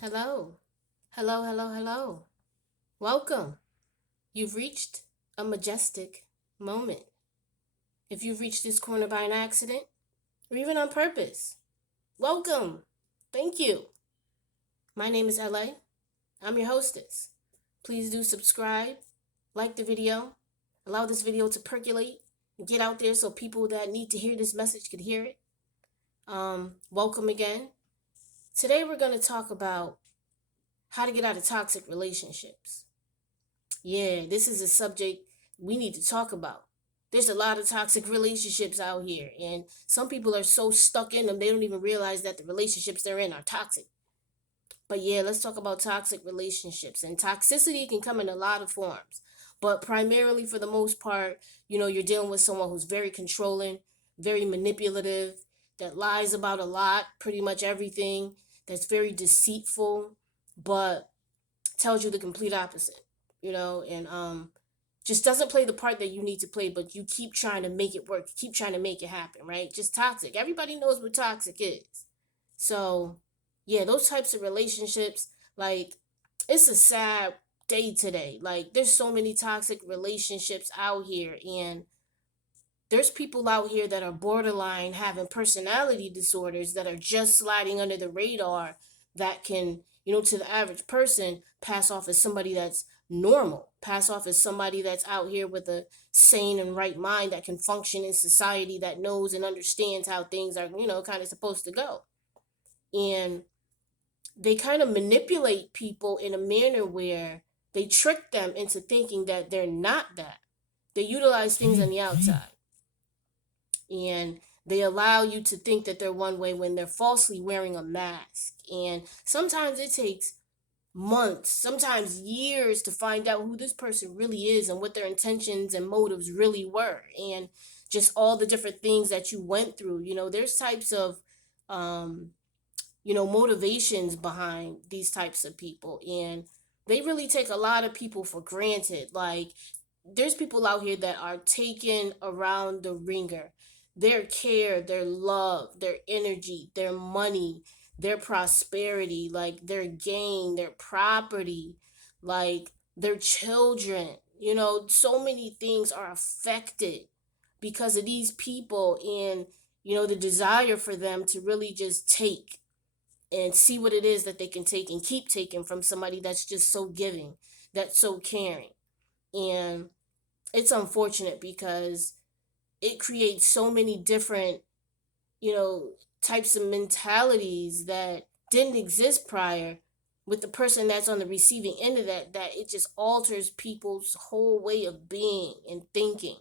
Hello. Hello, hello, hello. Welcome. You've reached a majestic moment. If you've reached this corner by an accident or even on purpose, welcome. Thank you. My name is LA. I'm your hostess. Please do subscribe, like the video, allow this video to percolate and get out there so people that need to hear this message could hear it. Welcome again. Today we're going to talk about how to get out of toxic relationships. Yeah, this is a subject we need to talk about. There's a lot of toxic relationships out here, and some people are so stuck in them they don't even realize that the relationships they're in are toxic. But yeah, let's talk about toxic relationships. And toxicity can come in a lot of forms. But primarily, for the most part, you're dealing with someone who's very controlling, very manipulative, that lies about a lot, pretty much everything, that's very deceitful, but tells you the complete opposite, and just doesn't play the part that you need to play, but you keep trying to make it work, keep trying to make it happen, right? Just toxic. Everybody knows what toxic is. So, yeah, those types of relationships, like, it's a sad day today. Like, there's so many toxic relationships out here, and there's people out here that are borderline having personality disorders that are just sliding under the radar that can, to the average person, pass off as somebody that's normal, pass off as somebody that's out here with a sane and right mind that can function in society, that knows and understands how things are, kind of supposed to go. And they kind of manipulate people in a manner where they trick them into thinking that they're not that. They utilize things on the outside, and they allow you to think that they're one way when they're falsely wearing a mask. And sometimes it takes months, sometimes years, to find out who this person really is and what their intentions and motives really were, and just all the different things that you went through. There's types of motivations behind these types of people, and they really take a lot of people for granted. Like, there's people out here that are taken around the ringer. Their care, their love, their energy, their money, their prosperity, like their gain, their property, like their children. So many things are affected because of these people, and the desire for them to really just take and see what it is that they can take and keep taking from somebody that's just so giving, that's so caring. And it's unfortunate because it creates so many different, you know, types of mentalities that didn't exist prior with the person that's on the receiving end of that it just alters people's whole way of being and thinking.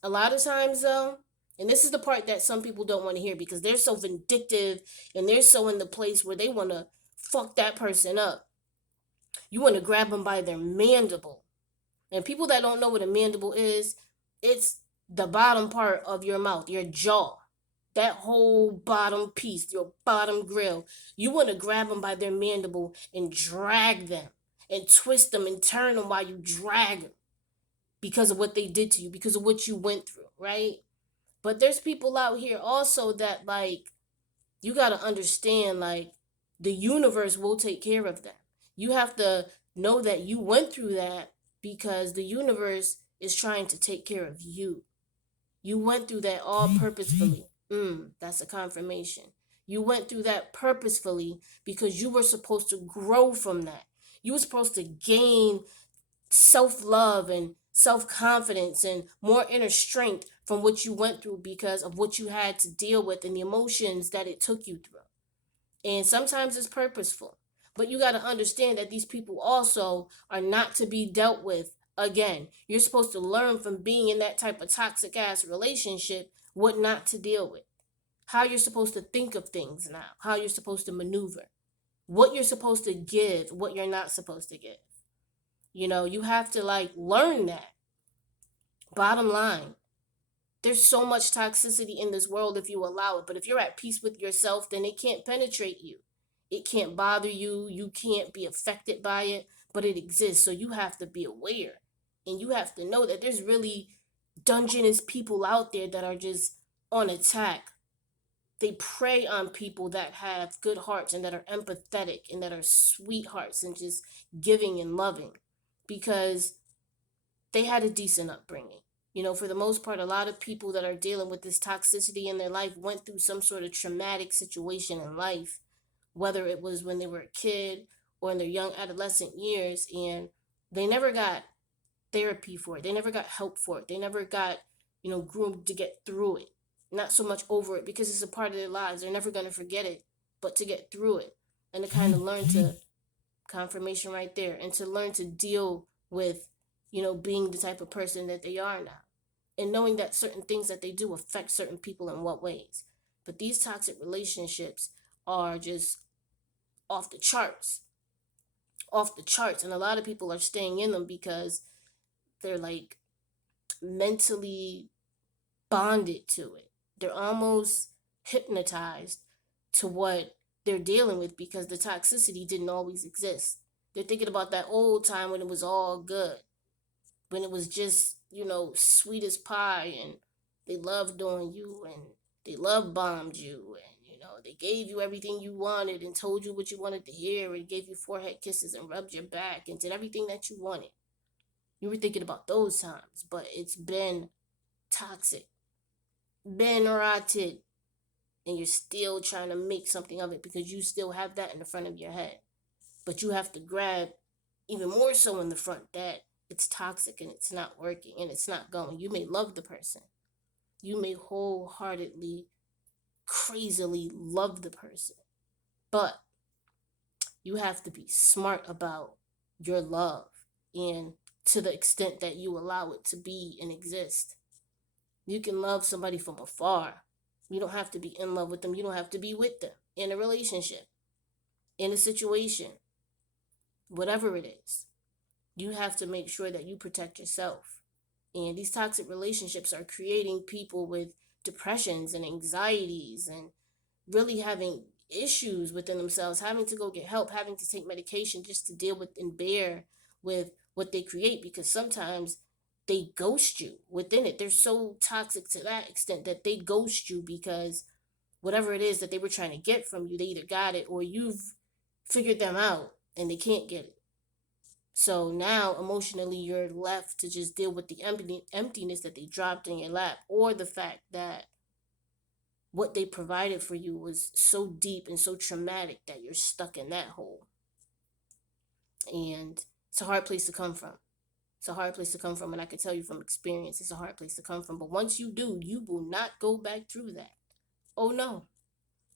A lot of times, though, and this is the part that some people don't want to hear because they're so vindictive and they're so in the place where they want to fuck that person up. You want to grab them by their mandible. And people that don't know what a mandible is, it's the bottom part of your mouth, your jaw. That whole bottom piece, your bottom grill. You want to grab them by their mandible and drag them and twist them and turn them while you drag them because of what they did to you, because of what you went through, right? But there's people out here also that, like, you got to understand, like, the universe will take care of them. You have to know that you went through that because the universe is trying to take care of you. You went through that all purposefully. That's a confirmation. You went through that purposefully because you were supposed to grow from that. You were supposed to gain self love and self confidence and more inner strength from what you went through because of what you had to deal with and the emotions that it took you through. And sometimes it's purposeful. But you got to understand that these people also are not to be dealt with again. You're supposed to learn from being in that type of toxic ass relationship what not to deal with, how you're supposed to think of things now, how you're supposed to maneuver, what you're supposed to give, what you're not supposed to give. You have to, like, learn that. Bottom line, there's so much toxicity in this world if you allow it. But if you're at peace with yourself, then it can't penetrate you. It can't bother you. You can't be affected by it, but it exists. So you have to be aware. And you have to know that there's really dungeness people out there that are just on attack. they prey on people that have good hearts and that are empathetic and that are sweethearts and just giving and loving, because they had a decent upbringing. You know, for the most part, a lot of people that are dealing with this toxicity in their life went through some sort of traumatic situation in life, whether it was when they were a kid or in their young adolescent years, and they never got therapy for it. They never got help for it. They never got, groomed to get through it. Not so much over it because it's a part of their lives. They're never going to forget it, but to get through it and to kind of learn to, confirmation right there, and to learn to deal with, being the type of person that they are now, and knowing that certain things that they do affect certain people in what ways. But these toxic relationships are just off the charts, off the charts. And a lot of people are staying in them because they're like mentally bonded to it. They're almost hypnotized to what they're dealing with because the toxicity didn't always exist. They're thinking about that old time when it was all good, when it was just, sweet as pie, and they loved on you, and they love bombed you, and they gave you everything you wanted and told you what you wanted to hear and gave you forehead kisses and rubbed your back and did everything that you wanted. You were thinking about those times, but it's been toxic, been rotted, and you're still trying to make something of it because you still have that in the front of your head. But you have to grab even more so in the front that it's toxic and it's not working and it's not going. You may love the person. You may wholeheartedly, crazily love the person. But you have to be smart about your love, and to the extent that you allow it to be and exist. You can love somebody from afar. You don't have to be in love with them. You don't have to be with them in a relationship, in a situation, whatever it is. You have to make sure that you protect yourself. And these toxic relationships are creating people with depressions and anxieties and really having issues within themselves, having to go get help, having to take medication just to deal with and bear with what they create, because sometimes they ghost you within it. They're so toxic to that extent that they ghost you because whatever it is that they were trying to get from you, they either got it or you've figured them out and they can't get it. So now emotionally, you're left to just deal with the emptiness that they dropped in your lap, or the fact that what they provided for you was so deep and so traumatic that you're stuck in that hole. And it's a hard place to come from. It's a hard place to come from. And I can tell you from experience, it's a hard place to come from. But once you do, you will not go back through that. Oh no.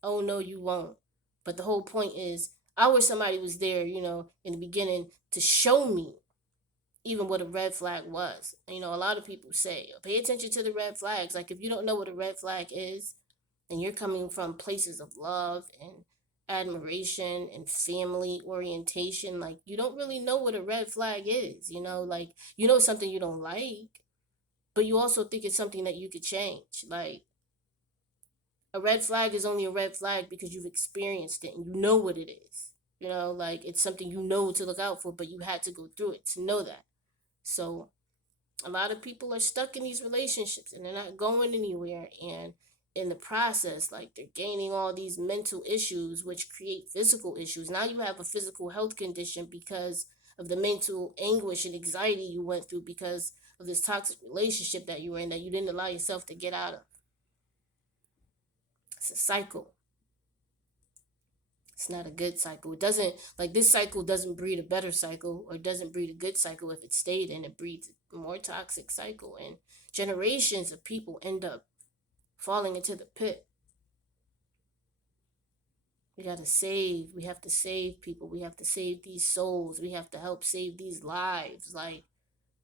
Oh no, you won't. But the whole point is, I wish somebody was there, in the beginning to show me even what a red flag was. A lot of people say, pay attention to the red flags. Like, if you don't know what a red flag is, and you're coming from places of love and admiration and family orientation, like, you don't really know what a red flag is. Like, something you don't like, but you also think it's something that you could change. Like, a red flag is only a red flag because you've experienced it and you know what it is. Like, it's something to look out for, but you had to go through it to know that. So a lot of people are stuck in these relationships and they're not going anywhere, and in the process, like, they're gaining all these mental issues which create physical issues. Now you have a physical health condition because of the mental anguish and anxiety you went through because of this toxic relationship that you were in, that you didn't allow yourself to get out of. It's a cycle. It's not a good cycle. It doesn't, like, this cycle doesn't breed a better cycle or doesn't breed a good cycle. If it stayed in, it breeds a more toxic cycle, and generations of people end up falling into the pit. We have to save people. We have to save these souls. We have to help save these lives. Like,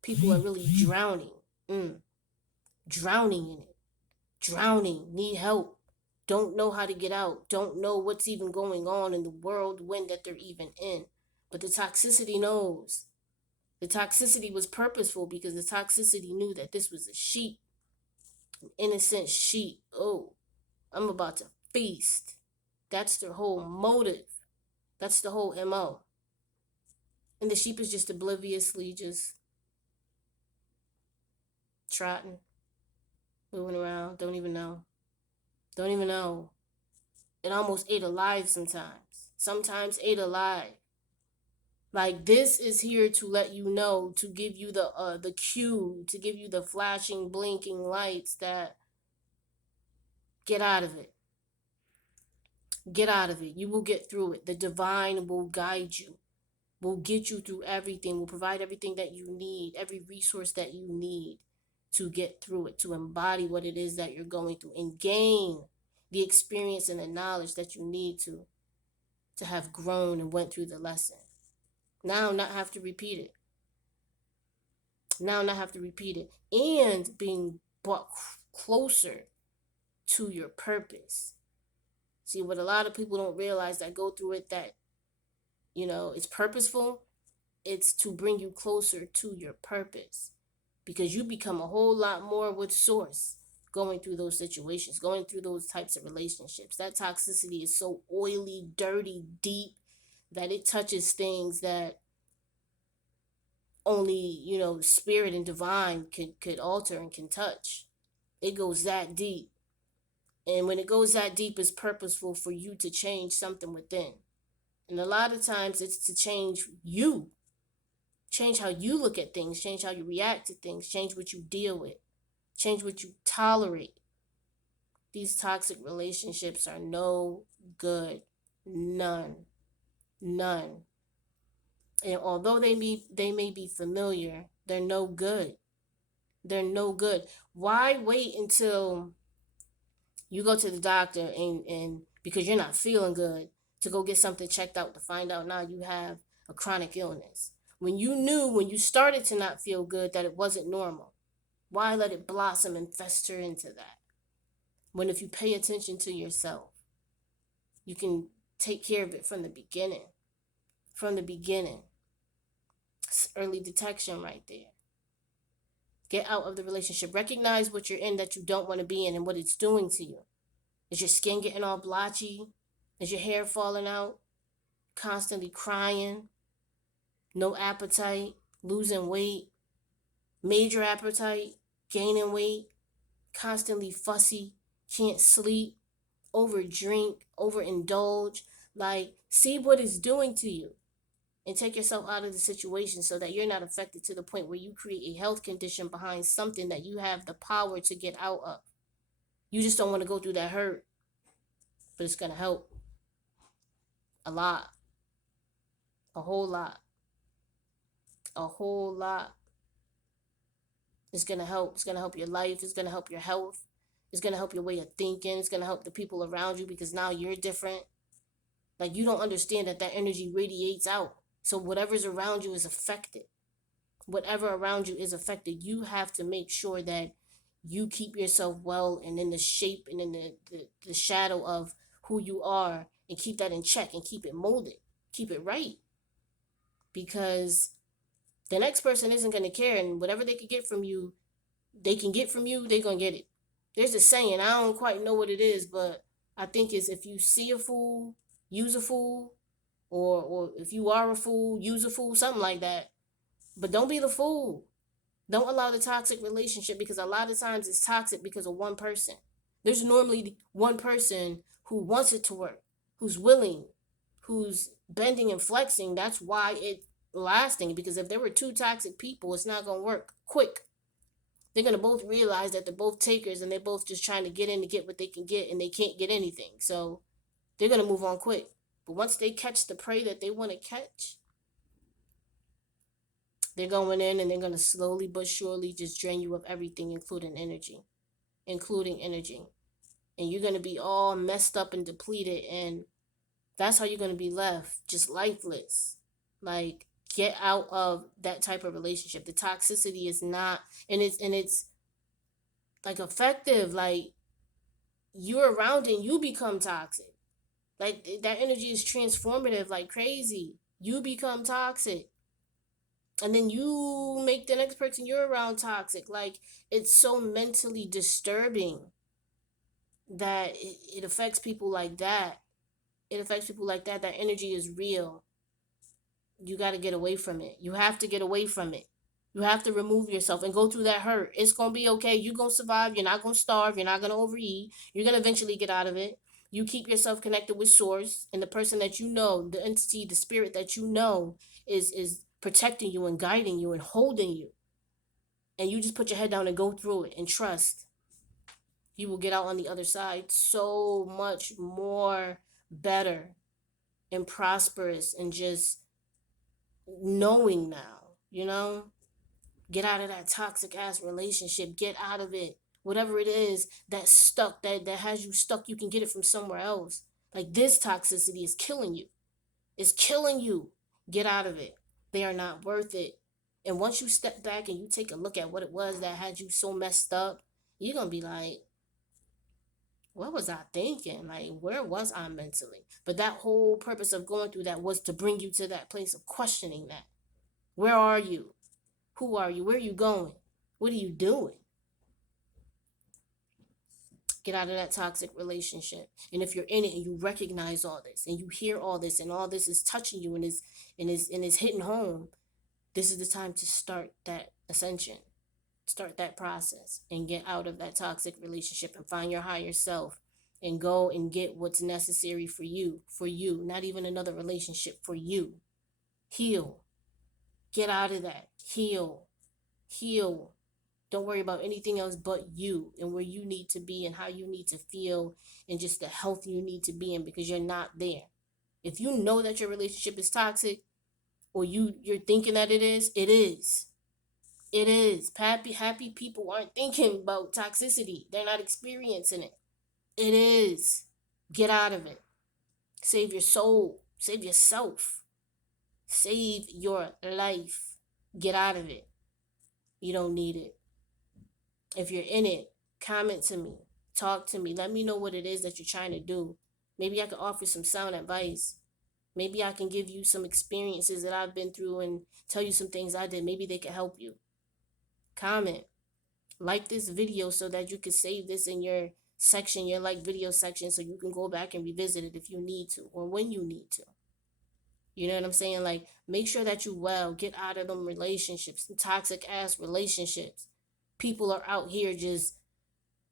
people are really drowning. Drowning in it. Drowning. Need help. Don't know how to get out. Don't know what's even going on in the whirlwind that they're even in. But the toxicity knows. The toxicity was purposeful because the toxicity knew that this was a sheep. An innocent sheep. Oh, I'm about to feast. That's their whole motive. That's the whole MO. And the sheep is just obliviously just trotting, moving around, don't even know. Don't even know. It almost ate alive sometimes. Sometimes ate alive. Like, this is here to let you know, to give you the cue, to give you the flashing, blinking lights that get out of it. Get out of it. You will get through it. The divine will guide you, will get you through everything, will provide everything that you need, every resource that you need to get through it, to embody what it is that you're going through and gain the experience and the knowledge that you need to have grown and went through the lesson. Now not have to repeat it. Now not have to repeat it. And being brought closer to your purpose. See, what a lot of people don't realize that go through it, that, it's purposeful. It's to bring you closer to your purpose, because you become a whole lot more with source going through those situations, going through those types of relationships. That toxicity is so oily, dirty, deep, that it touches things that only, spirit and divine could alter and can touch. It goes that deep. And when it goes that deep, it's purposeful for you to change something within. And a lot of times it's to change you. Change how you look at things, change how you react to things, change what you deal with, change what you tolerate. These toxic relationships are no good. None. None. And although they may be familiar, they're no good. They're no good. Why wait until you go to the doctor and because you're not feeling good, to go get something checked out to find out now you have a chronic illness? When you knew, when you started to not feel good, that it wasn't normal, why let it blossom and fester into that? When if you pay attention to yourself, you can take care of it from the beginning. From the beginning. It's early detection right there. Get out of the relationship. Recognize what you're in that you don't want to be in and what it's doing to you. Is your skin getting all blotchy? Is your hair falling out? Constantly crying? No appetite? Losing weight? Major appetite? Gaining weight? Constantly fussy? Can't sleep? Overdrink? Overindulge? Like, see what it's doing to you. And take yourself out of the situation so that you're not affected to the point where you create a health condition behind something that you have the power to get out of. You just don't want to go through that hurt, but it's going to help a lot, a whole lot, a whole lot. It's going to help. It's going to help your life. It's going to help your health. It's going to help your way of thinking. It's going to help the people around you, because now you're different. Like, you don't understand that energy radiates out. So whatever's around you is affected. Whatever around you is affected. You have to make sure that you keep yourself well and in the shape and in the shadow of who you are, and keep that in check and keep it molded. Keep it right. Because the next person isn't going to care, and whatever they can get from you, they're going to get it. There's a saying, I don't quite know what it is, but I think it's, if you see a fool, use a fool, or if you are a fool, use a fool, something like that. But don't be the fool. Don't allow the toxic relationship, because a lot of times it's toxic because of one person. There's normally one person who wants it to work, who's willing, who's bending and flexing. That's why it's lasting, because if there were two toxic people, it's not going to work quick. They're going to both realize that they're both takers, and they're both just trying to get in to get what they can get, and they can't get anything. So they're going to move on quick. But once they catch the prey that they want to catch, they're going in and they're going to slowly but surely just drain you of everything, including energy. And you're going to be all messed up and depleted, and that's how you're going to be left, just lifeless. Like, get out of that type of relationship. The toxicity is not, and it's like effective. Like, you're around it and you become toxic. Like, that energy is transformative like crazy. You become toxic. And then you make the next person you're around toxic. Like, it's so mentally disturbing that it affects people like that. It affects people like that. That energy is real. You got to get away from it. You have to get away from it. You have to remove yourself and go through that hurt. It's going to be okay. You're going to survive. You're not going to starve. You're not going to overeat. You're going to eventually get out of it. You keep yourself connected with source, and the person that you know, the entity, the spirit that you know is protecting you and guiding you and holding you. And you just put your head down and go through it and trust. You will get out on the other side so much more better and prosperous, and just knowing now, you know? Get out of that toxic ass relationship. Get out of it. Whatever it is that's stuck, that has you stuck, you can get it from somewhere else. Like, this toxicity is killing you. It's killing you. Get out of it. They are not worth it. And once you step back and you take a look at what it was that had you so messed up, you're going to be like, what was I thinking? Like, where was I mentally? But that whole purpose of going through that was to bring you to that place of questioning that. Where are you? Who are you? Where are you going? What are you doing? Get out of that toxic relationship. And if you're in it and you recognize all this and you hear all this and all this is touching you and is hitting home, this is the time to start that ascension. Start that process and get out of that toxic relationship and find your higher self and go and get what's necessary for you, not even another relationship, for you. Heal. Get out of that. Heal. Heal. Don't worry about anything else but you and where you need to be and how you need to feel and just the health you need to be in, because you're not there. If you know that your relationship is toxic, or you're thinking that it is, it is. It is. Happy people aren't thinking about toxicity. They're not experiencing it. It is. Get out of it. Save your soul. Save yourself. Save your life. Get out of it. You don't need it. If you're in it, comment to me. Talk to me. Let me know what it is that you're trying to do. Maybe I can offer some sound advice. Maybe I can give you some experiences that I've been through and tell you some things I did. Maybe they can help you. Comment. Like this video so that you can save this in your section, your like video section, so you can go back and revisit it if you need to or when you need to. You know what I'm saying? Like, make sure that you well. Get out of them relationships, toxic ass relationships. People are out here just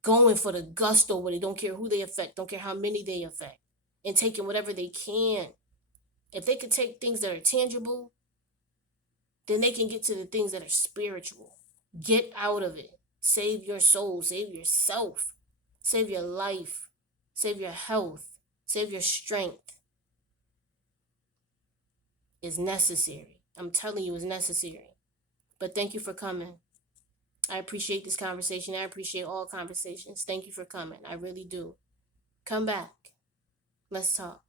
going for the gusto where they don't care who they affect, don't care how many they affect, and taking whatever they can. If they could take things that are tangible, then they can get to the things that are spiritual. Get out of it. Save your soul. Save yourself. Save your life. Save your health. Save your strength. It's necessary. I'm telling you, it's necessary. But thank you for coming. I appreciate this conversation. I appreciate all conversations. Thank you for coming. I really do. Come back. Let's talk.